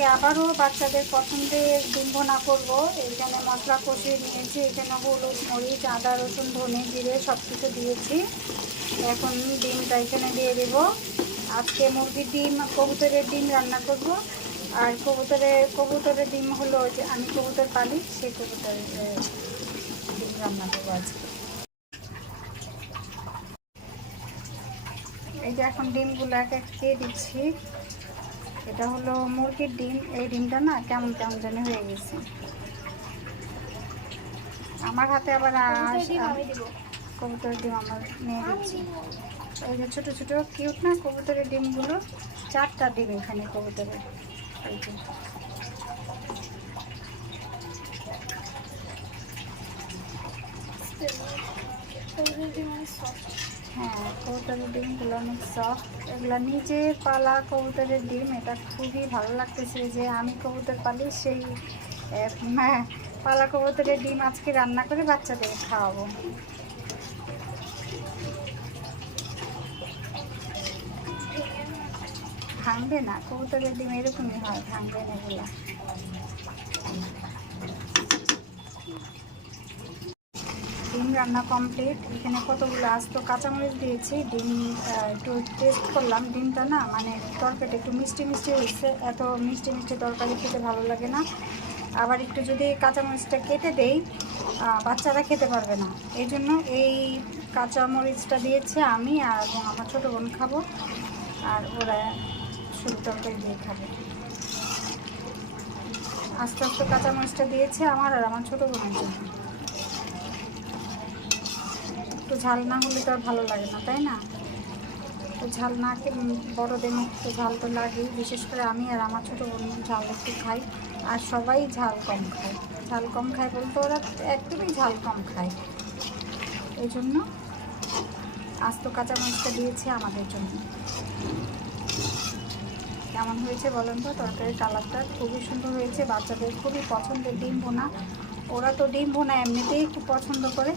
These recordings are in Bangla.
আজকে আবারও বাচ্চাদের পছন্দের ডিম ভুনা করবো। এইখানে মশলা কষিয়ে নিয়েছি, এখানে হলুদ, মরিচ, আদা, রসুন, ধনে, জিরে সব কিছু দিয়েছি। এখন ডিমটা এখানে দিয়ে দেব। আজকে মুরগির ডিম, কবুতরের ডিম রান্না করব। আর কবুতরের ডিম হলো যে আমি কবুতর পালি, সেই কবুতরের ডিম রান্না করবো আজকে। এই যে এখন ডিমগুলো এক এক দিয়ে দিচ্ছি। এটা হলো মুরগির ডিম। এই ডিমটা না কেমন কেমন যেন হয়ে গেছে আমার হাতে। আবার কবুতরের ডিম আমার নিয়ে দিচ্ছি। এই যে ছোটো ছোটো কিউট না কবুতরের ডিমগুলো, 4টা ডিম এখানে কবুতরের। এই যে হ্যাঁ, কবুতরের ডিমগুলো অনেক সফট। এগুলো নিজের পালা কবুতরের ডিম। এটা খুবই ভালো লাগতেছে যে আমি কবুতর পালি, সেই হ্যাঁ পালা কবুতরের ডিম আজকে রান্না করে বাচ্চাদের খাওয়াবো। ভাঙবে না, কবুতরের ডিম এরকমই হয়, ভাঙবে না এগুলো। ডিম রান্না কমপ্লিট। এখানে কতগুলো আস্ত কাঁচামরিচ দিয়েছি। ডিম একটু টেস্ট করলাম, ডিমটা না মানে তরকারিটা একটু মিষ্টি মিষ্টি হয়েছে। এত মিষ্টি মিষ্টি তরকারি খেতে ভালো লাগে না। আবার একটু যদি কাঁচামরিচটা কেটে দেই বাচ্চারা খেতে পারবে না, এই জন্য এই কাঁচামরিচটা দিয়েছে আমি আর আমার ছোটো বোন খাবো, আর ওরা শুধু তরকারি দিয়ে খাবে। আস্তে আস্তে কাঁচামরিচটা দিয়েছে আমার আর আমার ছোটো বোনের জন্য। একটু ঝাল না হলে তো আর ভালো লাগে না, তাই না? তো ঝাল না খেলে বড়দের মুখ তো ঝাল তো লাগেই। বিশেষ করে আমি আর আমার ছোটো বোন ঝাল একটু খাই, আর সবাই ঝাল কম খায়। ঝাল কম খায় বলতে ওরা একদমই ঝাল কম খায়। এই জন্য আস্ত কাঁচামরিচটা দিয়েছে আমাদের জন্য। কেমন হয়েছে বলেন তো? তরকারির কালারটা খুবই সুন্দর হয়েছে। বাচ্চাদের খুবই পছন্দের ডিম ভুনা। ওরা তো ডিম ভুনা এমনিতেই খুব পছন্দ করে।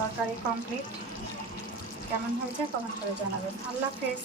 তরকারি কমপ্লিট। কেমন হয়েছে কমেন্ট করে জানাবেন। আল্লাহ হাফেজ।